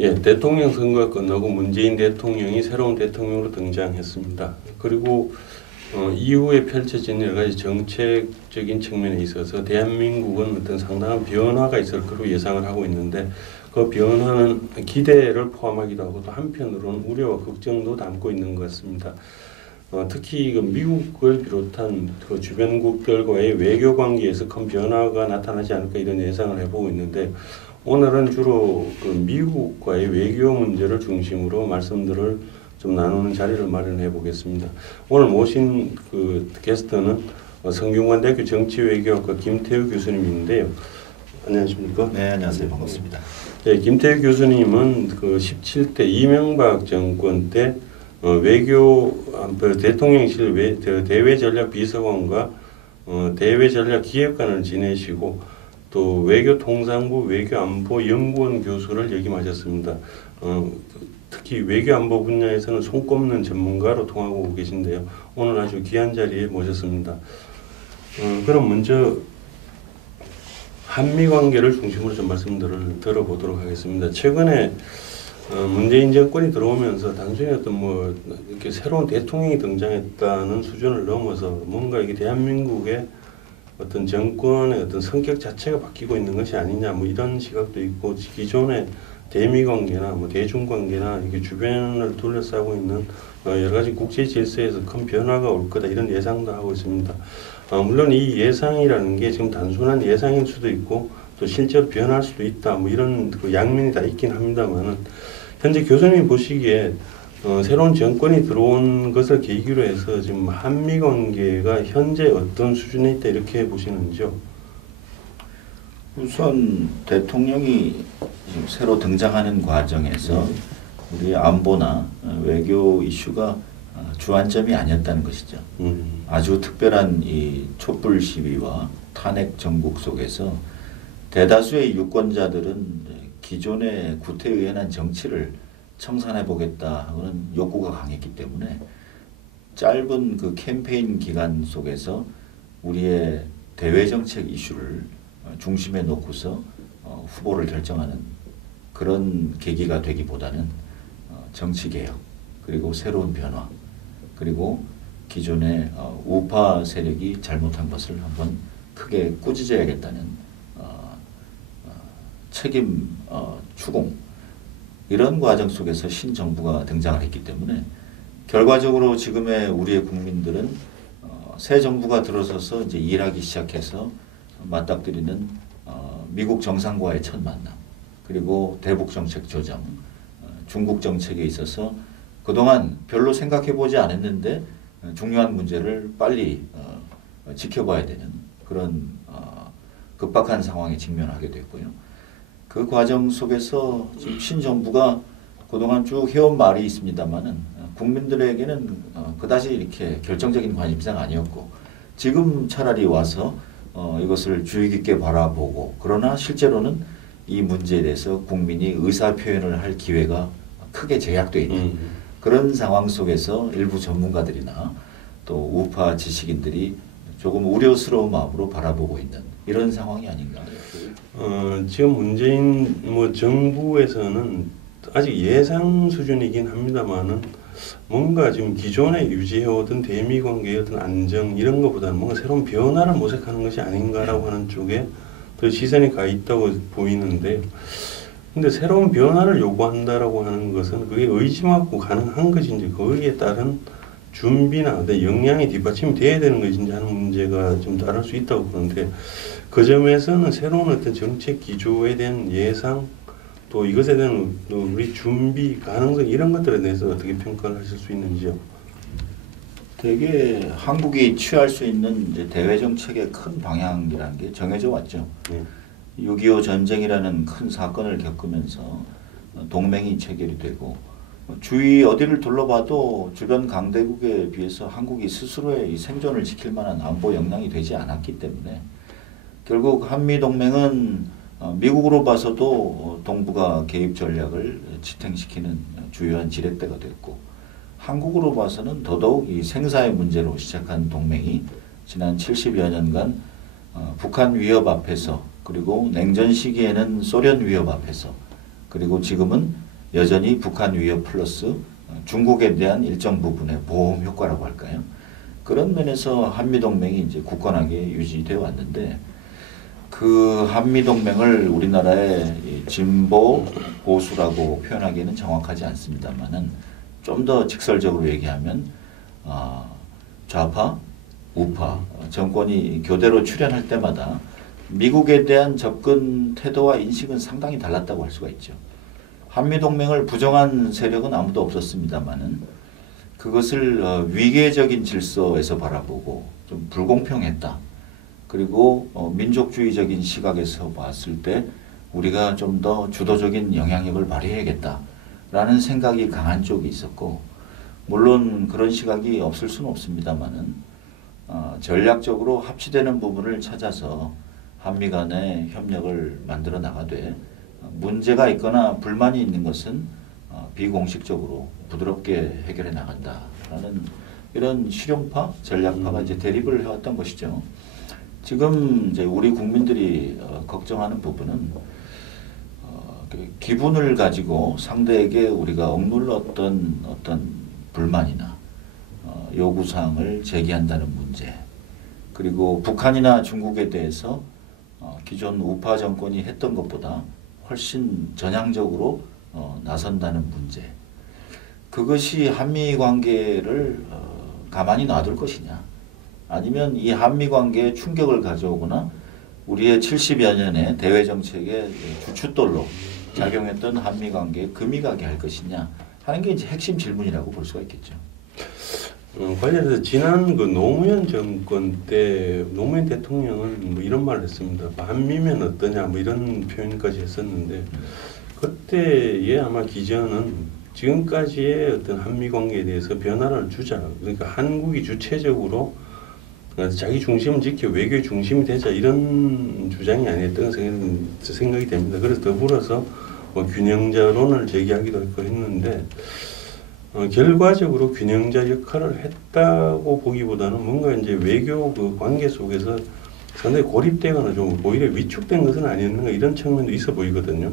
예, 대통령 선거가 끝나고 문재인 대통령이 새로운 대통령으로 등장했습니다. 그리고 이후에 펼쳐진 여러 가지 정책적인 측면에 있어서 대한민국은 어떤 상당한 변화가 있을 거로 예상을 하고 있는데 그 변화는 기대를 포함하기도 하고 또 한편으로는 우려와 걱정도 담고 있는 것 같습니다. 특히 그 미국을 비롯한 그 주변국들과의 외교 관계에서 큰 변화가 나타나지 않을까 이런 예상을 해보고 있는데 오늘은 주로 그 미국과의 외교 문제를 중심으로 말씀들을 좀 나누는 자리를 마련해 보겠습니다. 오늘 모신 그 게스트는 성균관대학교 정치외교학과 김태우 교수님인데요. 안녕하십니까? 네, 안녕하세요. 반갑습니다. 네, 김태우 교수님은 그 17대 이명박 정권 때 외교 대통령실 대외전략비서관과 대외전략기획관을 지내시고 또 외교통상부 외교안보연구원 교수를 역임하셨습니다. 특히 외교안보 분야에서는 손꼽는 전문가로 통하고 계신데요. 오늘 아주 귀한 자리에 모셨습니다. 그럼 먼저 한미 관계를 중심으로 좀 말씀들을 들어보도록 하겠습니다. 최근에 문재인 정권이 들어오면서 단순히 어떤 뭐 이렇게 새로운 대통령이 등장했다는 수준을 넘어서 뭔가 이게 대한민국의 어떤 정권의 어떤 성격 자체가 바뀌고 있는 것이 아니냐 뭐 이런 시각도 있고 기존의 대미 관계나 뭐 대중 관계나 이게 주변을 둘러싸고 있는 여러 가지 국제 질서에서 큰 변화가 올 거다 이런 예상도 하고 있습니다. 물론 이 예상이라는 게 지금 단순한 예상일 수도 있고 또 실제로 변할 수도 있다 뭐 이런 그 양면이 다 있긴 합니다만은 현재 교수님이 보시기에 새로운 정권이 들어온 것을 계기로 해서 지금 한미 관계가 현재 어떤 수준에 있다 이렇게 보시는지요? 우선 대통령이 새로 등장하는 과정에서 우리 안보나 외교 이슈가 주안점이 아니었다는 것이죠. 아주 특별한 이 촛불 시위와 탄핵 정국 속에서 대다수의 유권자들은 기존의 구태의연한 정치를 청산해 보겠다 하는 욕구가 강했기 때문에 짧은 그 캠페인 기간 속에서 우리의 대외 정책 이슈를 중심에 놓고서 후보를 결정하는 그런 계기가 되기보다는 정치 개혁 그리고 새로운 변화 그리고 기존의 우파 세력이 잘못한 것을 한번 크게 꾸짖어야겠다는 책임 추궁 이런 과정 속에서 신정부가 등장을 했기 때문에 결과적으로 지금의 우리의 국민들은 새 정부가 들어서서 이제 일하기 시작해서 맞닥뜨리는 미국 정상과의 첫 만남 그리고 대북 정책 조정 중국 정책에 있어서 그동안 별로 생각해보지 않았는데 중요한 문제를 빨리 지켜봐야 되는 그런 급박한 상황에 직면하게 됐고요. 그 과정 속에서 지금 신정부가 그동안 쭉 해온 말이 있습니다만은 국민들에게는 그다지 이렇게 결정적인 관심사가 아니었고 지금 차라리 와서 이것을 주의 깊게 바라보고 그러나 실제로는 이 문제에 대해서 국민이 의사 표현을 할 기회가 크게 제약되어 있는 그런 상황 속에서 일부 전문가들이나 또 우파 지식인들이 조금 우려스러운 마음으로 바라보고 있는 이런 상황이 아닌가. 지금 문재인 정부에서는 아직 예상 수준이긴 합니다만은 뭔가 지금 기존에 유지해오던 대미 관계의 어떤 안정 이런 것보다는 뭔가 새로운 변화를 모색하는 것이 아닌가라고 하는 쪽에 더 시선이 가 있다고 보이는데 근데 새로운 변화를 요구한다라고 하는 것은 그게 의지맞고 가능한 것인지 거기에 따른 준비나 역량이 뒷받침이 돼야 되는 것인지 하는 문제가 좀 따를 수 있다고 보는데 그 점에서는 새로운 어떤 정책 기조에 대한 예상 또 이것에 대한 우리 준비 가능성 이런 것들에 대해서 어떻게 평가를 하실 수 있는지요? 되게 한국이 취할 수 있는 이제 대외 정책의 큰 방향이라는 게 정해져 왔죠. 6.25 전쟁이라는 큰 사건을 겪으면서 동맹이 체결이 되고 주위 어디를 둘러봐도 주변 강대국에 비해서 한국이 스스로의 이 생존을 지킬 만한 안보 역량이 되지 않았기 때문에 결국 한미동맹은 미국으로 봐서도 동북아 개입 전략을 지탱시키는 주요한 지렛대가 됐고 한국으로 봐서는 더더욱 이 생사의 문제로 시작한 동맹이 지난 70여 년간 북한 위협 앞에서 그리고 냉전 시기에는 소련 위협 앞에서 그리고 지금은 여전히 북한 위협 플러스 중국에 대한 일정 부분의 보험 효과라고 할까요? 그런 면에서 한미동맹이 이제 굳건하게 유지되어 왔는데 그 한미동맹을 우리나라의 진보 보수라고 표현하기는 정확하지 않습니다만은 좀 더 직설적으로 얘기하면 좌파, 우파 정권이 교대로 출현할 때마다 미국에 대한 접근 태도와 인식은 상당히 달랐다고 할 수가 있죠. 한미동맹을 부정한 세력은 아무도 없었습니다만은 그것을 위계적인 질서에서 바라보고 좀 불공평했다. 그리고 민족주의적인 시각에서 봤을 때 우리가 좀 더 주도적인 영향력을 발휘해야겠다라는 생각이 강한 쪽이 있었고 물론 그런 시각이 없을 수는 없습니다만은 전략적으로 합치되는 부분을 찾아서 한미 간의 협력을 만들어 나가되 문제가 있거나 불만이 있는 것은 비공식적으로 부드럽게 해결해 나간다라는 이런 실용파, 전략파가 이제 대립을 해왔던 것이죠. 지금 이제 우리 국민들이 걱정하는 부분은 기분을 가지고 상대에게 우리가 억눌렀던 어떤 불만이나 요구사항을 제기한다는 문제, 그리고 북한이나 중국에 대해서 기존 우파 정권이 했던 것보다 훨씬 전향적으로 나선다는 문제, 그것이 한미 관계를 가만히 놔둘 것이냐, 아니면 이 한미 관계에 충격을 가져오거나 우리의 70여 년의 대외 정책의 주춧돌로 작용했던 한미 관계에 금이 가게 할 것이냐 하는 게 이제 핵심 질문이라고 볼 수가 있겠죠. 관련해서 지난 그 노무현 정권 때 노무현 대통령은 뭐 이런 말을 했습니다. 한미면 어떠냐 뭐 이런 표현까지 했었는데 그때의 아마 기전은 지금까지의 어떤 한미 관계에 대해서 변화를 주자. 그러니까 한국이 주체적으로 자기 중심을 지켜 외교의 중심이 되자 이런 주장이 아니었던 생각이 됩니다. 그래서 더불어서 뭐 균형자론을 제기하기도 했고 했는데 결과적으로 균형자 역할을 했다고 보기보다는 뭔가 이제 외교 그 관계 속에서 상당히 고립되거나 좀 오히려 위축된 것은 아니었는가 이런 측면도 있어 보이거든요.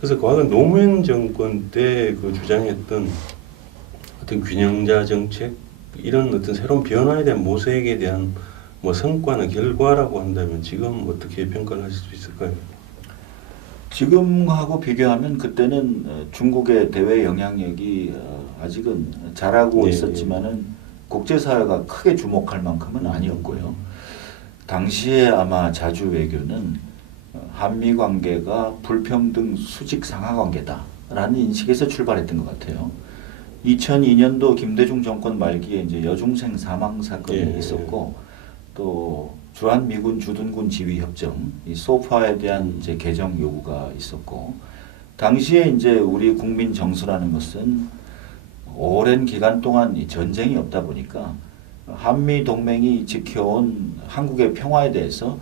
그래서 과거 노무현 정권 때 그 주장했던 어떤 균형자 정책 이런 어떤 새로운 변화에 대한 모색에 대한 뭐 성과나 결과라고 한다면 지금 어떻게 평가를 하실 수 있을까요? 지금하고 비교하면 그때는 중국의 대외 영향력이 아직은 잘하고 있었지만은 국제사회가 크게 주목할 만큼은 아니었고요. 당시에 아마 자주 외교는 한미 관계가 불평등 수직 상하 관계다라는 인식에서 출발했던 것 같아요. 2002년도 김대중 정권 말기에 이제 여중생 사망 사건이 있었고 또 주한 미군 주둔군 지휘 협정, 이 소파에 대한 이제 개정 요구가 있었고 당시에 이제 우리 국민 정서라는 것은 오랜 기간 동안 이 전쟁이 없다 보니까 한미 동맹이 지켜온 한국의 평화에 대해서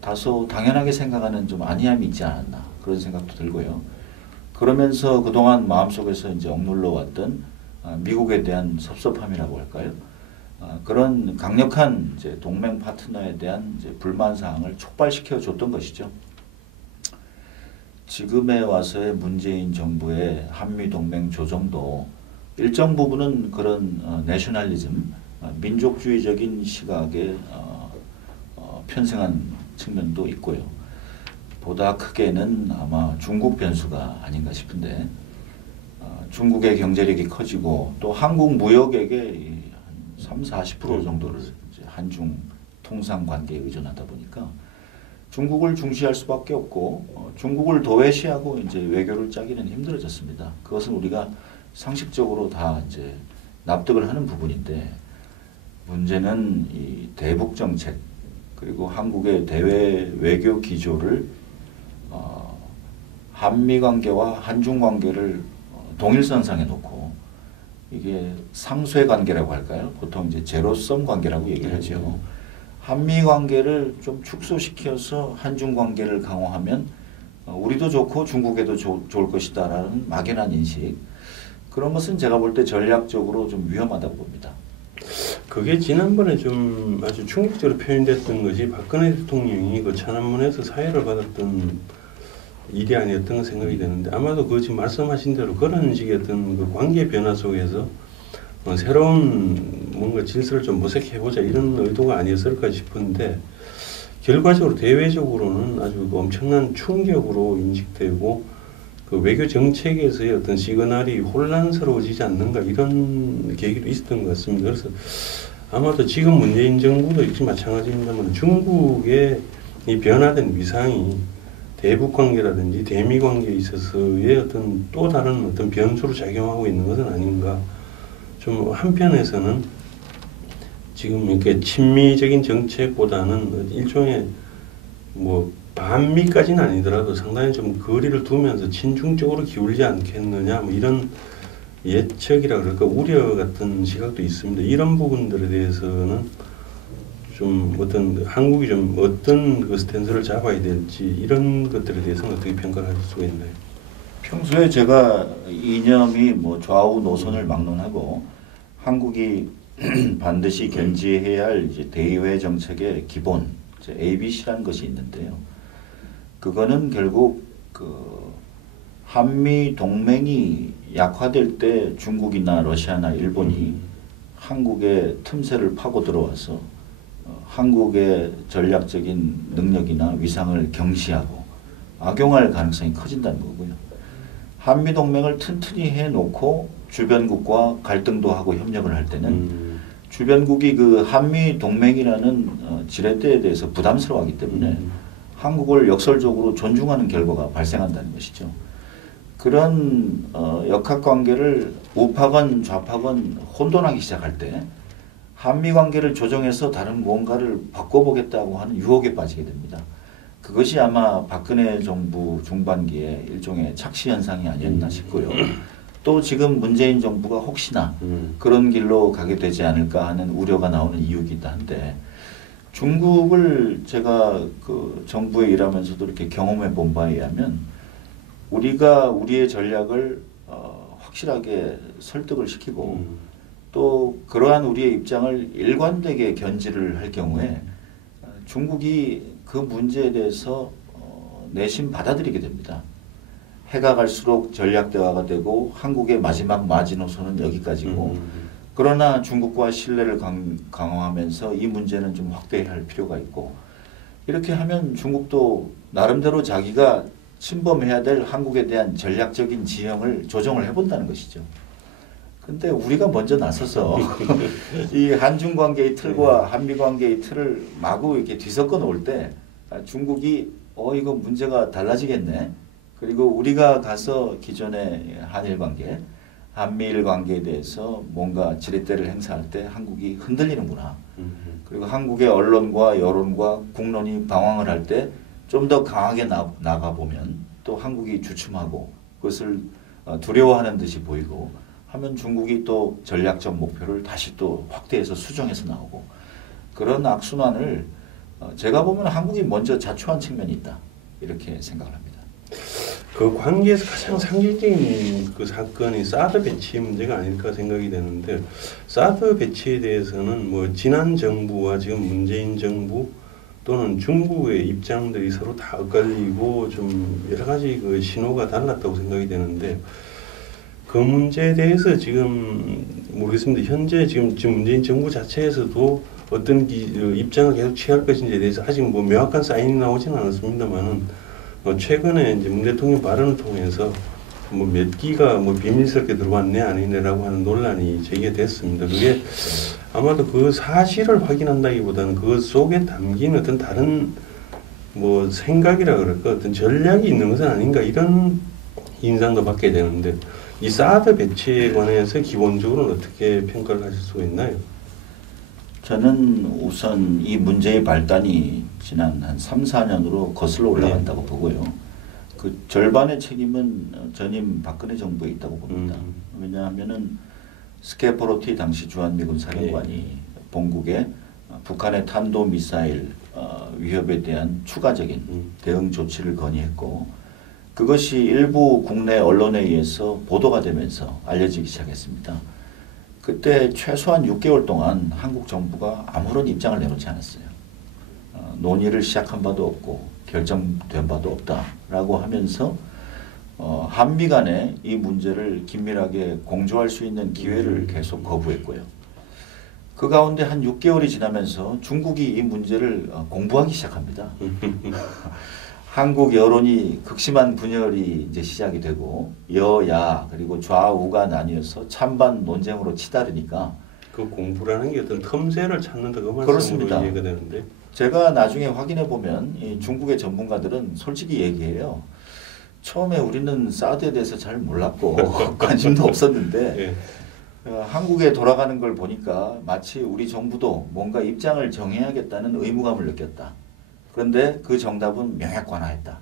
다소 당연하게 생각하는 좀 안이함이 있지 않았나 그런 생각도 들고요. 그러면서 그동안 마음속에서 이제 억눌러 왔던 미국에 대한 섭섭함이라고 할까요? 그런 강력한 이제 동맹 파트너에 대한 이제 불만 사항을 촉발시켜 줬던 것이죠. 지금에 와서의 문재인 정부의 한미 동맹 조정도 일정 부분은 그런 내셔널리즘, 민족주의적인 시각에 편승한 측면도 있고요. 보다 크게는 아마 중국 변수가 아닌가 싶은데 중국의 경제력이 커지고 또 한국 무역액의 30-40% 정도를 이제 한중 통상 관계에 의존하다 보니까 중국을 중시할 수밖에 없고 중국을 도외시하고 이제 외교를 짜기는 힘들어졌습니다. 그것은 우리가 상식적으로 다 이제 납득을 하는 부분인데 문제는 이 대북 정책 그리고 한국의 대외 외교 기조를 한미 관계와 한중 관계를 동일선상에 놓고 이게 상쇄 관계라고 할까요? 보통 이제 제로섬 관계라고 얘기를 하죠. 한미 관계를 좀 축소시켜서 한중 관계를 강화하면 우리도 좋고 중국에도 좋을 것이다라는 막연한 인식. 그런 것은 제가 볼 때 전략적으로 좀 위험하다고 봅니다. 그게 지난번에 좀 아주 충격적으로 표현됐던 것이 박근혜 대통령이 그 천안문에서 사회를 받았던 일이 아니었던 생각이 되는데 아마도 그 지금 말씀하신 대로 그런 식의 어떤 그 관계 변화 속에서 새로운 뭔가 질서를 좀 모색해보자 이런 의도가 아니었을까 싶은데 결과적으로 대외적으로는 아주 엄청난 충격으로 인식되고 그 외교 정책에서의 어떤 시그널이 혼란스러워지지 않는가 이런 계기도 있었던 것 같습니다. 그래서 아마도 지금 문재인 정부도 역시 마찬가지입니다만 중국의 이 변화된 위상이 대북 관계라든지 대미 관계에 있어서의 어떤 또 다른 어떤 변수로 작용하고 있는 것은 아닌가. 좀 한편에서는 지금 이렇게 친미적인 정책보다는 일종의 뭐 반미까지는 아니더라도 상당히 좀 거리를 두면서 친중 쪽으로 기울지 않겠느냐 뭐 이런 예측이라 그럴까 우려 같은 시각도 있습니다. 이런 부분들에 대해서는 좀 어떤 한국이 좀 어떤 그 스탠스를 잡아야 될지 이런 것들에 대해서는 어떻게 평가를 하실 수가 있나요? 평소에 제가 이념이 뭐 좌우 노선을 막론하고 한국이 반드시 견지해야 할 이제 대외 정책의 기본 이제 ABC라는 것이 있는데요. 그거는 결국 그 한미 동맹이 약화될 때 중국이나 러시아나 일본이 한국의 틈새를 파고 들어와서 한국의 전략적인 능력이나 위상을 경시하고 악용할 가능성이 커진다는 거고요. 한미 동맹을 튼튼히 해놓고 주변국과 갈등도 하고 협력을 할 때는 주변국이 그 한미 동맹이라는 지렛대에 대해서 부담스러워하기 때문에 한국을 역설적으로 존중하는 결과가 발생한다는 것이죠. 그런 역학관계를 우파건 좌파건 혼돈하기 시작할 때 한미 관계를 조정해서 다른 무언가를 바꿔보겠다고 하는 유혹에 빠지게 됩니다. 그것이 아마 박근혜 정부 중반기에 일종의 착시 현상이 아니었나 싶고요. 또 지금 문재인 정부가 혹시나 그런 길로 가게 되지 않을까 하는 우려가 나오는 이유이기도 한데 중국을 제가 그 정부에 일하면서도 이렇게 경험해 본 바에 의하면 우리가 우리의 전략을 확실하게 설득을 시키고 또 그러한 우리의 입장을 일관되게 견지를 할 경우에 중국이 그 문제에 대해서 내심 받아들이게 됩니다. 해가 갈수록 전략 대화가 되고 한국의 마지막 마지노선은 여기까지고 그러나 중국과 신뢰를 강화하면서 이 문제는 좀 확대해야 할 필요가 있고 이렇게 하면 중국도 나름대로 자기가 침범해야 될 한국에 대한 전략적인 지형을 조정을 해본다는 것이죠. 근데 우리가 먼저 나서서 이 한중 관계의 틀과 한미 관계의 틀을 마구 이렇게 뒤섞어 놓을 때 중국이 이거 문제가 달라지겠네. 그리고 우리가 가서 기존의 한일 관계, 한미일 관계에 대해서 뭔가 지렛대를 행사할 때 한국이 흔들리는구나. 그리고 한국의 언론과 여론과 국론이 방황을 할 때 좀 더 강하게 나가보면 또 한국이 주춤하고 그것을 두려워하는 듯이 보이고 하면 중국이 또 전략적 목표를 다시 또 확대해서 수정해서 나오고 그런 악순환을 제가 보면 한국이 먼저 자초한 측면이 있다. 이렇게 생각을 합니다. 그 관계에서 가장 상징적인 그 사건이 사드 배치 문제가 아닐까 생각이 되는데 사드 배치에 대해서는 뭐 지난 정부와 지금 문재인 정부 또는 중국의 입장들이 서로 다 엇갈리고 좀 여러 가지 그 신호가 달랐다고 생각이 되는데 그 문제에 대해서 지금 모르겠습니다. 현재 지금 문재인 정부 자체에서도 어떤 입장을 계속 취할 것인지에 대해서 아직 뭐 명확한 사인이 나오지는 않았습니다만은 최근에 이제 문 대통령 발언을 통해서 뭐 몇 기가 뭐 비밀스럽게 들어왔네 아니네라고 하는 논란이 제기됐습니다. 그게 아마도 그 사실을 확인한다기보다는 그 속에 담긴 어떤 다른 뭐 생각이라 그럴까 어떤 전략이 있는 것은 아닌가 이런 인상도 받게 되는데 이 사드 배치에 관해서 기본적으로는 어떻게 평가를 하실 수가 있나요? 저는 우선 이 문제의 발단이 지난 한 3, 4년으로 거슬러 올라간다고 보고요. 그 절반의 책임은 전임 박근혜 정부에 있다고 봅니다. 왜냐하면은 스케포로티 당시 주한미군 사령관이 본국에 북한의 탄도미사일 위협에 대한 추가적인 대응 조치를 건의했고 그것이 일부 국내 언론에 의해서 보도가 되면서 알려지기 시작했습니다. 그때 최소한 6개월 동안 한국 정부가 아무런 입장을 내놓지 않았어요. 논의를 시작한 바도 없고 결정된 바도 없다라고 하면서 한미 간에 이 문제를 긴밀하게 공조할 수 있는 기회를 계속 거부했고요. 그 가운데 한 6개월이 지나면서 중국이 이 문제를 공부하기 시작합니다. 한국 여론이 극심한 분열이 이제 시작이 되고 여야 그리고 좌우가 나뉘어서 찬반 논쟁으로 치달으니까 그 공부라는 게 어떤 틈새를 찾는다 그 말씀으로 그렇습니다. 이해가 되는데 제가 나중에 확인해 보면 이 중국의 전문가들은 솔직히 얘기해요. 처음에 우리는 사드에 대해서 잘 몰랐고 관심도 없었는데 예. 한국에 돌아가는 걸 보니까 마치 우리 정부도 뭔가 입장을 정해야겠다는 의무감을 느꼈다. 그런데 그 정답은 명약관화했다.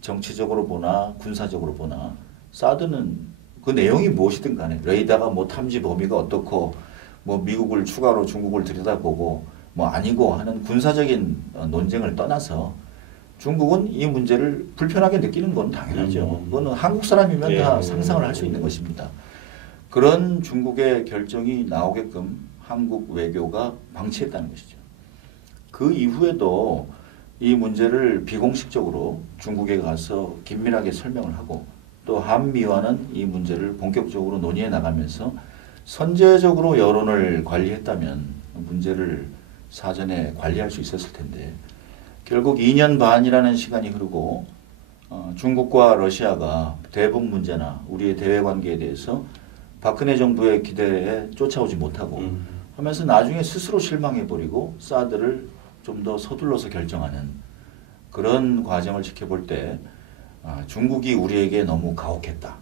정치적으로 보나 군사적으로 보나 사드는 그 내용이 무엇이든 간에 레이더가 뭐 탐지 범위가 어떻고 뭐 미국을 추가로 중국을 들여다보고 뭐 아니고 하는 군사적인 논쟁을 떠나서 중국은 이 문제를 불편하게 느끼는 건 당연하죠. 그거는 한국 사람이면 다 상상을 할 수 있는 것입니다. 그런 중국의 결정이 나오게끔 한국 외교가 방치했다는 것이죠. 그 이후에도 이 문제를 비공식적으로 중국에 가서 긴밀하게 설명을 하고 또 한미와는 이 문제를 본격적으로 논의해 나가면서 선제적으로 여론을 관리했다면 문제를 사전에 관리할 수 있었을 텐데 결국 2년 반이라는 시간이 흐르고 중국과 러시아가 대북 문제나 우리의 대외 관계에 대해서 박근혜 정부의 기대에 쫓아오지 못하고 하면서 나중에 스스로 실망해버리고 사드를 좀 더 서둘러서 결정하는 그런 과정을 지켜볼 때 중국이 우리에게 너무 가혹했다.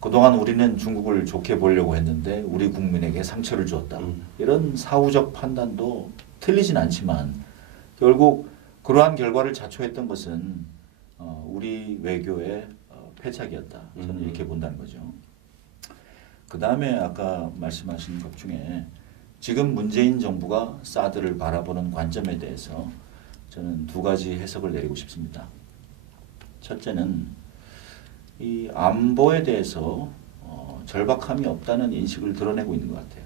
그동안 우리는 중국을 좋게 보려고 했는데 우리 국민에게 상처를 주었다. 이런 사후적 판단도 틀리진 않지만 결국 그러한 결과를 자초했던 것은 우리 외교의 패착이었다. 저는 이렇게 본다는 거죠. 그 다음에 아까 말씀하신 것 중에 지금 문재인 정부가 사드를 바라보는 관점에 대해서 저는 두 가지 해석을 내리고 싶습니다. 첫째는 이 안보에 대해서 절박함이 없다는 인식을 드러내고 있는 것 같아요.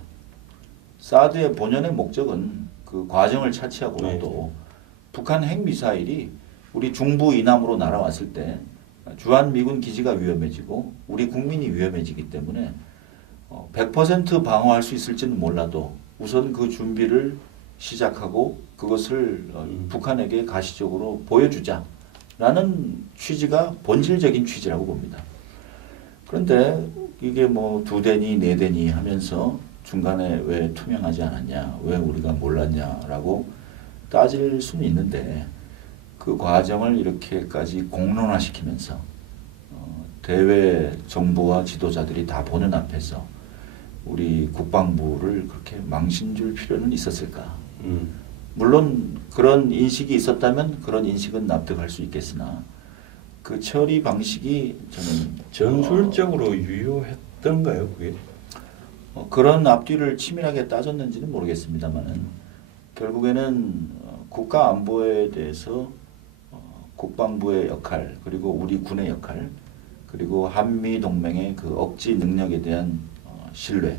사드의 본연의 목적은 그 과정을 차치하고라도 북한 핵미사일이 우리 중부 이남으로 날아왔을 때 주한미군 기지가 위험해지고 우리 국민이 위험해지기 때문에 100% 방어할 수 있을지는 몰라도 우선 그 준비를 시작하고 그것을 북한에게 가시적으로 보여주자라는 취지가 본질적인 취지라고 봅니다. 그런데 이게 뭐 2대니 4대니 하면서 중간에 왜 투명하지 않았냐, 왜 우리가 몰랐냐라고 따질 수는 있는데 그 과정을 이렇게까지 공론화시키면서 대외 정부와 지도자들이 다 보는 앞에서 우리 국방부를 그렇게 망신 줄 필요는 있었을까? 물론 그런 인식이 있었다면 그런 인식은 납득할 수 있겠으나 그 처리 방식이 저는 전술적으로 유효했던가요, 그게? 그런 앞뒤를 치밀하게 따졌는지는 모르겠습니다만은 결국에는 국가 안보에 대해서 국방부의 역할 그리고 우리 군의 역할 그리고 한미 동맹의 그 억지 능력에 대한 신뢰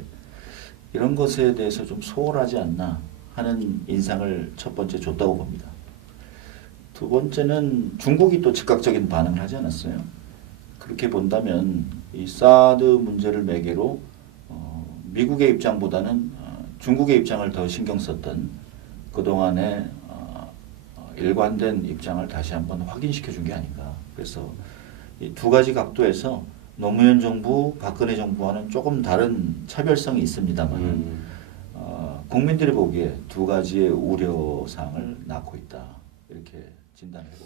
이런 것에 대해서 좀 소홀하지 않나 하는 인상을 첫 번째 줬다고 봅니다. 두 번째는 중국이 또 즉각적인 반응을 하지 않았어요. 그렇게 본다면 이 사드 문제를 매개로 미국의 입장보다는 중국의 입장을 더 신경 썼던 그동안의 일관된 입장을 다시 한번 확인시켜 준 게 아닌가. 그래서 이 두 가지 각도에서 노무현 정부, 박근혜 정부와는 조금 다른 차별성이 있습니다만 국민들이 보기에 두 가지의 우려사항을 낳고 있다. 이렇게 진단해보고